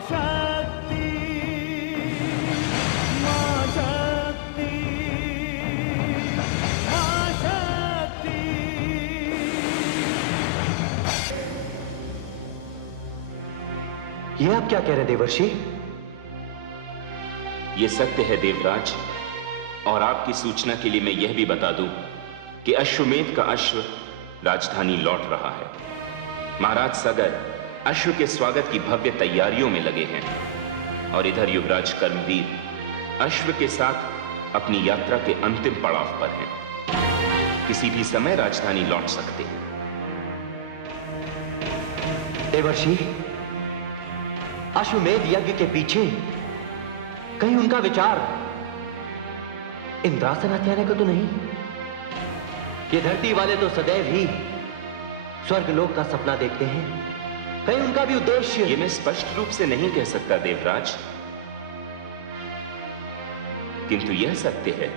शक्ति, मां शक्ति, मां शक्ति। ये आप क्या कह रहे हैं देवर्षि? ये सत्य है देवराज, और आपकी सूचना के लिए मैं यह भी बता दूं कि अश्वमेध का अश्व राजधानी लौट रहा है। महाराज सगर अश्व के स्वागत की भव्य तैयारियों में लगे हैं, और इधर युवराज कर्मवीर अश्व के साथ अपनी यात्रा के अंतिम पड़ाव पर हैं। किसी भी समय राजधानी लौट सकते हैं। देवर्षि, अश्वमेध यज्ञ के पीछे कहीं उनका विचार इंद्रासन हत्याने को तो नहीं? ये धरती वाले तो सदैव ही स्वर्गलोक का सपना देखते हैं, कहीं उनका भी उद्देश्य? ये मैं स्पष्ट रूप से नहीं कह सकता देवराज, किंतु यह सत्य है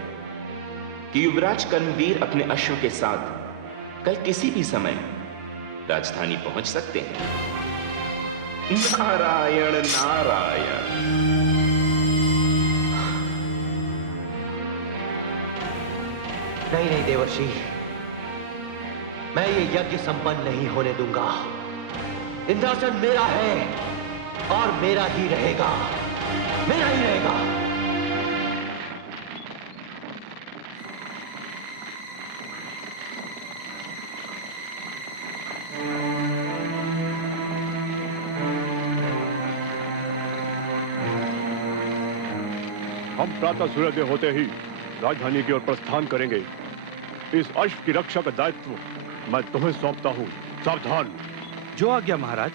कि युवराज कर्मवीर अपने अश्व के साथ कल किसी भी समय राजधानी पहुंच सकते हैं। नारायण नारायण। नहीं नहीं देवर्षि, मैं ये यज्ञ संपन्न नहीं होने दूंगा। इंद्रासन मेरा है और मेरा ही रहेगा, मेरा ही रहेगा। हम प्रातः सूर्योदय होते ही राजधानी की ओर प्रस्थान करेंगे। इस अश्व की रक्षा का दायित्व मैं तुम्हें सौंपता हूं। सावधान। जो आज्ञा महाराज।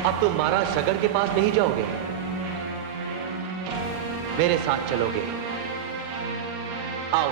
अब तुम महाराज सगर के पास नहीं जाओगे, मेरे साथ चलोगे। आओ।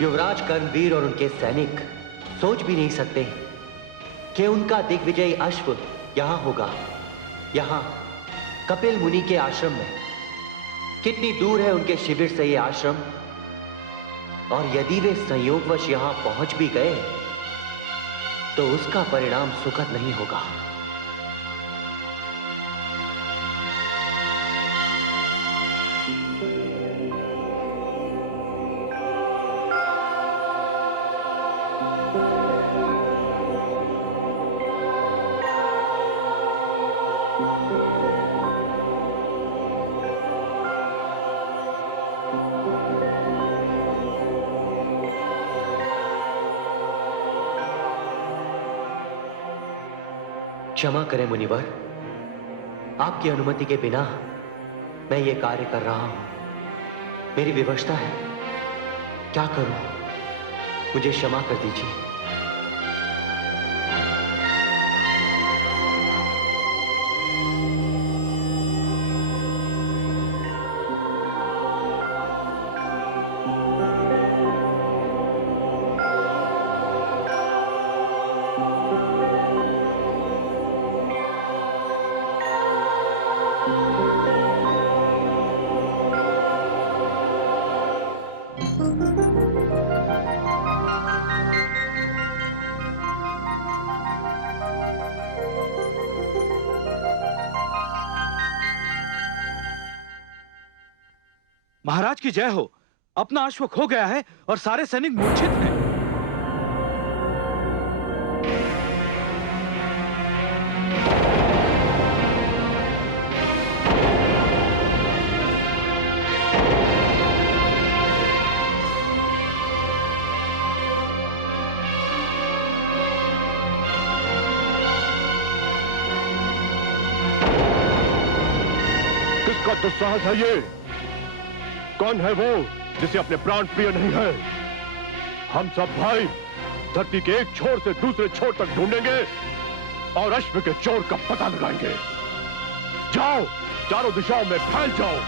युवराज कर्मवीर और उनके सैनिक सोच भी नहीं सकते कि उनका दिग्विजयी अश्व यहां होगा, यहां कपिल मुनि के आश्रम में। कितनी दूर है उनके शिविर से ये आश्रम, और यदि वे संयोगवश यहां पहुंच भी गए तो उसका परिणाम सुखद नहीं होगा। क्षमा करें मुनिवर, आपकी अनुमति के बिना मैं ये कार्य कर रहा हूं। मेरी विवशता है, क्या करूं? मुझे क्षमा कर दीजिए। महाराज की जय हो। अपना अश्व खो गया है और सारे सैनिक मूर्छित हैं। किसका दुस्साहस है ये? कौन है वो जिसे अपने प्राण प्रिय नहीं है? हम सब भाई धरती के एक छोर से दूसरे छोर तक ढूंढेंगे और अश्व के चोर का पता लगाएंगे। जाओ, चारों दिशाओं में फैल जाओ।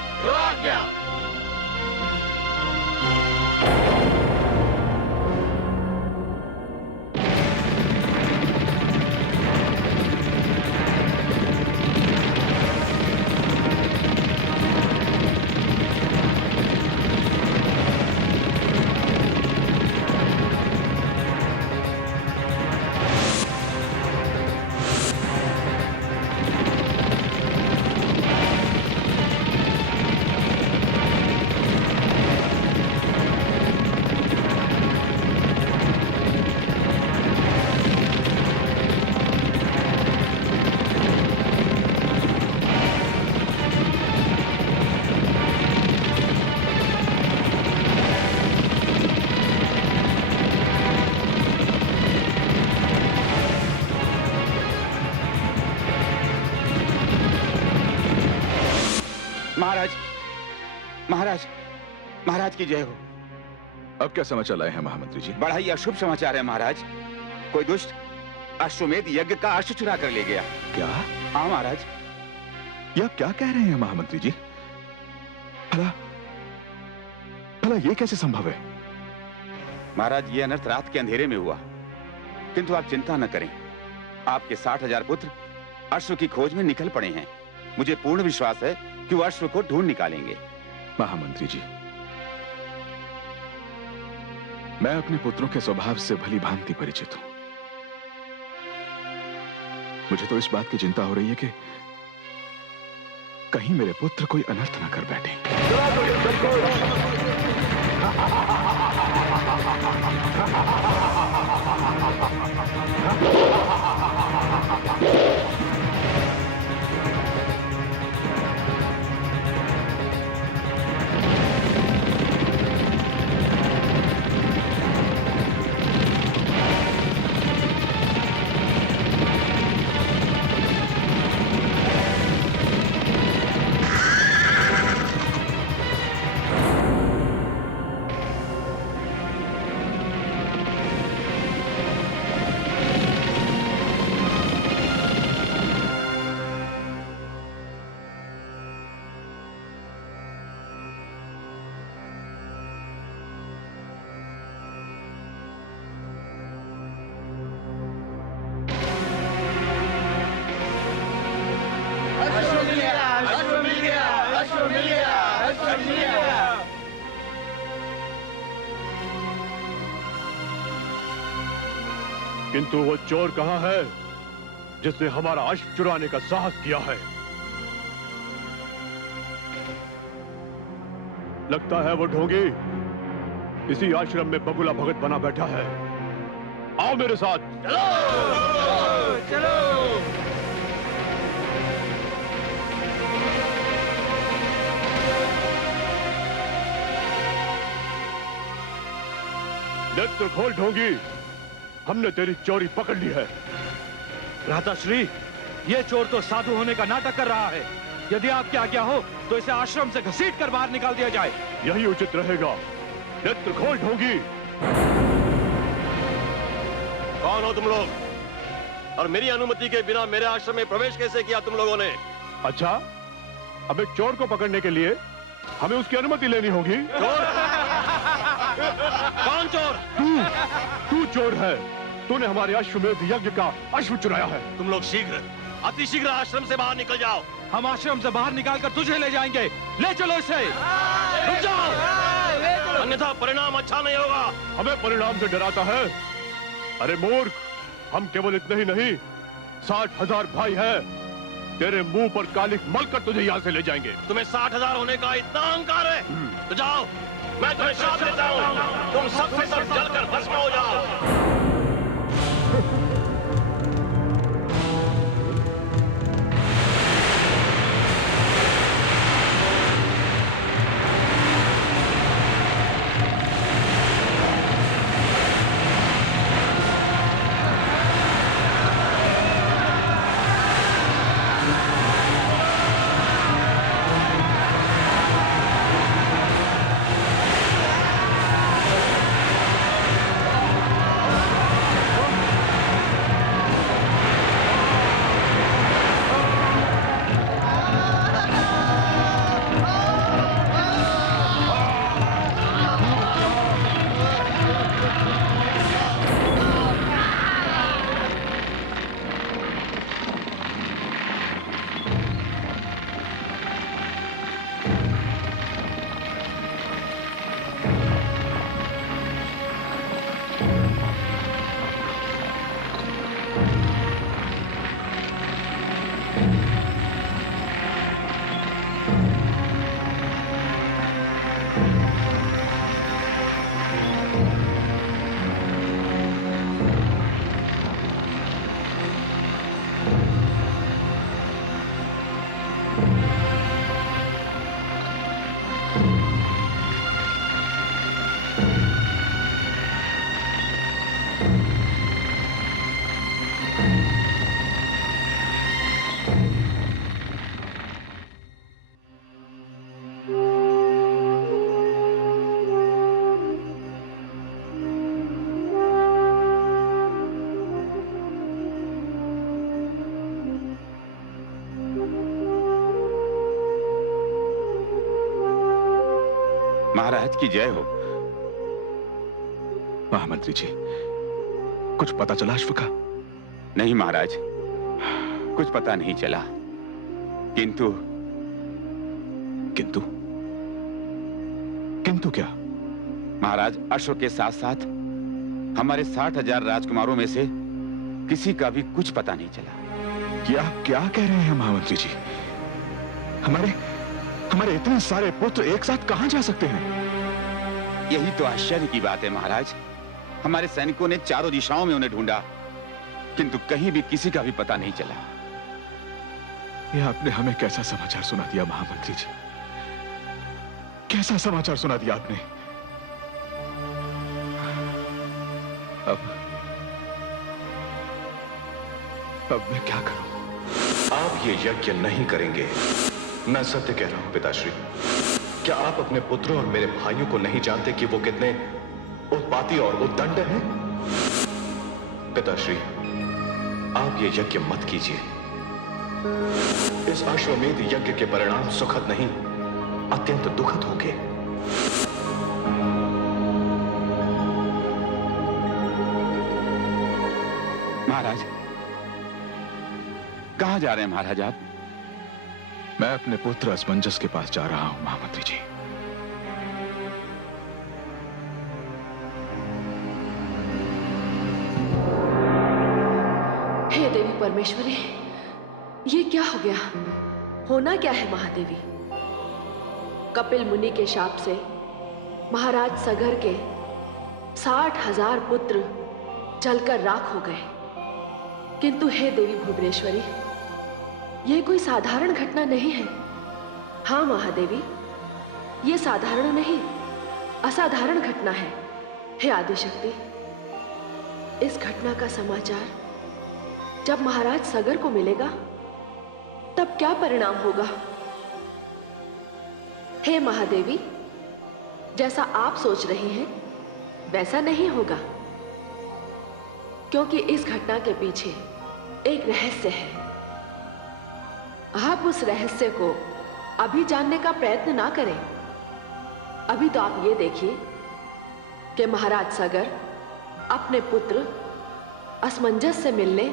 महाराज, महाराज, महाराज की जय हो। अब क्या समाचार लाए हैं महामंत्री जी? बड़ा ही अशुभ समाचार है महाराज। कोई दुष्ट अश्वमेध यज्ञ का अश्व चुरा कर ले गया। क्या? हाँ महाराज। यह क्या कह रहे हैं महामंत्री जी? भला भला ये कैसे संभव है? महाराज, ये अनर्थ रात के अंधेरे में हुआ, किंतु आप चिंता न करें। आपके 60,000 पुत्र अश्व की खोज में निकल पड़े हैं। मुझे पूर्ण विश्वास है कि वो अश्व को ढूंढ निकालेंगे। महामंत्री जी, मैं अपने पुत्रों के स्वभाव से भली भांति परिचित हूं। मुझे तो इस बात की चिंता हो रही है कि कहीं मेरे पुत्र कोई अनर्थ ना कर बैठे। किंतु वो चोर कहां है जिसने हमारा अश्व चुराने का साहस किया है? लगता है वो ढोंगी इसी आश्रम में बगुला भगत बना बैठा है। आओ मेरे साथ। चलो चलो। नेत्र खोल ढोंगी, हमने तेरी चोरी पकड़ ली है। भ्राताश्री, ये चोर तो साधु होने का नाटक कर रहा है। यदि आपकी आज्ञा हो तो इसे आश्रम से घसीट कर बाहर निकाल दिया जाए। यही उचित रहेगा। नेत्र खोल ढोंगी। कौन हो तुम लोग, और मेरी अनुमति के बिना मेरे आश्रम में प्रवेश कैसे किया तुम लोगों ने? अच्छा, अब एक चोर को पकड़ने के लिए हमें उसकी अनुमति लेनी होगी। चोर? कौन चोर? तू चोर है। तूने हमारे अश्वमेध यज्ञ का अश्व चुराया है। तुम लोग शीघ्र, अति शीघ्र आश्रम से बाहर निकल जाओ। हम आश्रम से बाहर निकालकर तुझे ले जाएंगे। ले चलो इसे। रुक जाओ, अन्यथा परिणाम अच्छा नहीं होगा। हमें परिणाम से डराता है? अरे मूर्ख, हम केवल इतने ही नहीं, 60,000 भाई हैं। तेरे मुंह पर कालिख मलकर तुझे यहाँ से ले जाएंगे। तुम्हें 60,000 होने का इतना अहंकार है तो जाओ, मैं तुम्हें श्राप देता हूँ, तुम सबसे सब जलकर भस्म हो जाओ। महाराज की जय हो। महामंत्री जी, कुछ पता चला अश्व का? नहीं महाराज, कुछ पता नहीं चला। किंतु किंतु किंतु क्या? महाराज, अश्व के साथ साथ हमारे 60,000 राजकुमारों में से किसी का भी कुछ पता नहीं चला। क्या क्या कह रहे हैं महामंत्री जी? हमारे इतने सारे पुत्र एक साथ कहां जा सकते हैं? यही तो आश्चर्य की बात है महाराज। हमारे सैनिकों ने चारों दिशाओं में उन्हें ढूंढा, किंतु कहीं भी किसी का भी पता नहीं चला। यह आपने हमें कैसा समाचार सुना दिया महामंत्री जी? कैसा समाचार सुना दिया आपने? अब मैं क्या करूं? आप ये यज्ञ नहीं करेंगे। मैं सत्य कह रहा हूं पिताश्री। क्या आप अपने पुत्रों और मेरे भाइयों को नहीं जानते कि वो कितने उत्पाती और उद्दंड हैं? पिताश्री, आप ये यज्ञ मत कीजिए। इस अश्वमेध यज्ञ के परिणाम सुखद नहीं, अत्यंत दुखद होंगे। महाराज, कहां जा रहे हैं महाराज आप? मैं अपने पुत्र असमंजस के पास जा रहा हूं महामंत्री जी। हे देवी परमेश्वरी, ये क्या हो गया? होना क्या है महादेवी? कपिल मुनि के शाप से महाराज सगर के 60,000 पुत्र जलकर राख हो गए। किंतु हे देवी भुवनेश्वरी, यह कोई साधारण घटना नहीं है। हाँ महादेवी, यह साधारण नहीं, असाधारण घटना है। हे आदिशक्ति, इस घटना का समाचार जब महाराज सगर को मिलेगा तब क्या परिणाम होगा? हे महादेवी, जैसा आप सोच रही हैं वैसा नहीं होगा, क्योंकि इस घटना के पीछे एक रहस्य है। आप उस रहस्य को अभी जानने का प्रयत्न ना करें। अभी तो आप ये देखिए कि महाराज सगर अपने पुत्र असमंजस से मिलने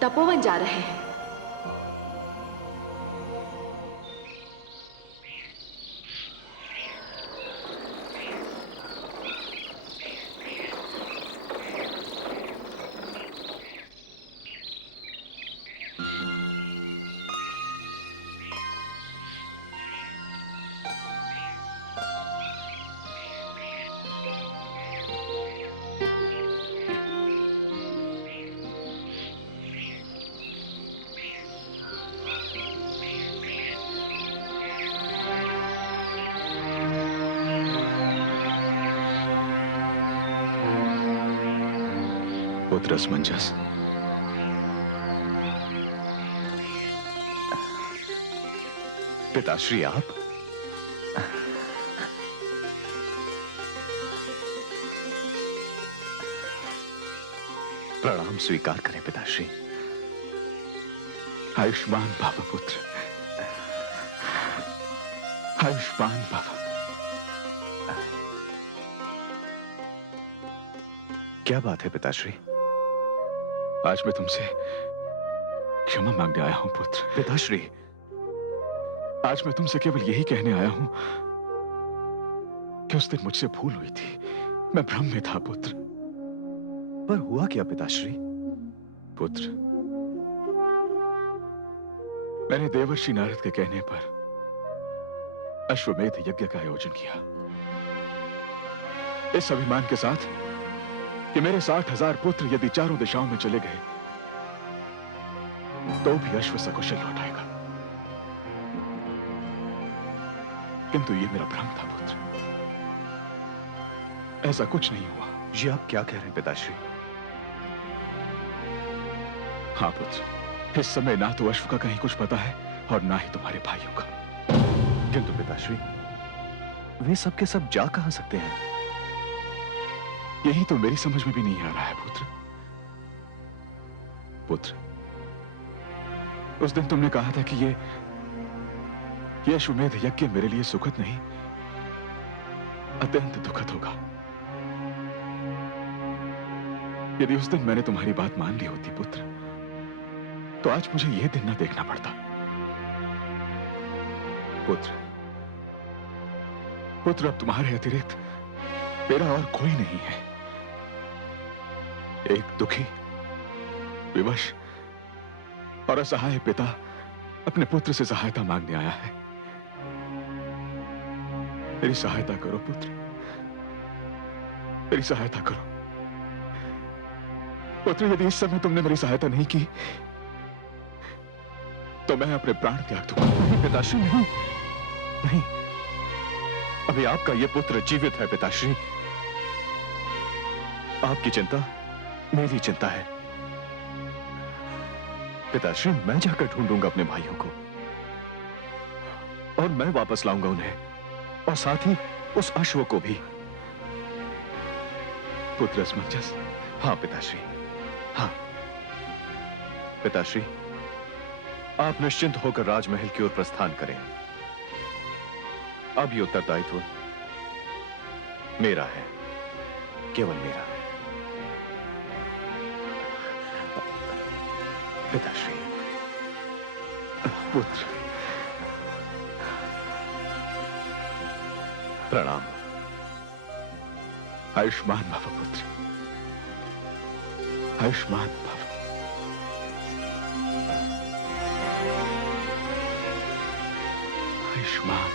तपोवन जा रहे हैं। पुत्र असमंजस। पिताश्री आप? प्रणाम स्वीकार करें पिताश्री। आयुष्मान भव पुत्र, आयुष्मान भव। क्या बात है पिताश्री? आज मैं तुमसे क्षमा मांगने आया हूं पुत्र। पिताश्री, आज मैं तुमसे केवल यही कहने आया हूं कि उस दिन मुझसे भूल हुई थी। मैं भ्रम में था पुत्र। पर हुआ क्या पिताश्री? पुत्र, मैंने देवर्षि नारद के कहने पर अश्वमेध यज्ञ का आयोजन किया, इस अभिमान के साथ कि मेरे 60,000 पुत्र यदि चारों दिशाओं में चले गए तो भी अश्व सकुशल लौट आएगा। किंतु ये मेरा भ्रम था पुत्र, ऐसा कुछ नहीं हुआ। ये आप क्या कह रहे हैं पिताश्री? हाँ पुत्र, इस समय ना तो अश्व का कहीं कुछ पता है और ना ही तुम्हारे भाइयों का। किंतु पिताश्री, वे सब के सब जा कहां सकते हैं? यही तो मेरी समझ में भी नहीं आ रहा है पुत्र। पुत्र, उस दिन तुमने कहा था कि ये अश्वमेध यज्ञ मेरे लिए सुखद नहीं, अत्यंत दुखद होगा। यदि उस दिन मैंने तुम्हारी बात मान ली होती पुत्र, तो आज मुझे यह दिन न देखना पड़ता। पुत्र, अब तुम्हारे अतिरिक्त मेरा और कोई नहीं है। एक दुखी, विवश और असहाय पिता अपने पुत्र से सहायता मांगने आया है। मेरी सहायता करो पुत्र, मेरी सहायता करो। पुत्र, यदि इस समय तुमने मेरी सहायता नहीं की तो मैं अपने प्राण त्याग दूंगा। नहीं पिताश्री, नहीं नहीं, अभी आपका यह पुत्र जीवित है पिताश्री। आपकी चिंता मेरी चिंता है पिताश्री। मैं जाकर ढूंढूंगा अपने भाइयों को और मैं वापस लाऊंगा उन्हें, और साथ ही उस अश्व को भी। पुत्र असमंजस। हाँ पिताश्री, हाँ पिताश्री, आप निश्चिंत होकर राजमहल की ओर प्रस्थान करें। अब ये उत्तरदायित्व मेरा है, केवल मेरा। पिताश्री। पुत्र, प्रणाम। आयुष्मान भव पुत्र, आयुष्मान भव। आयुष्मान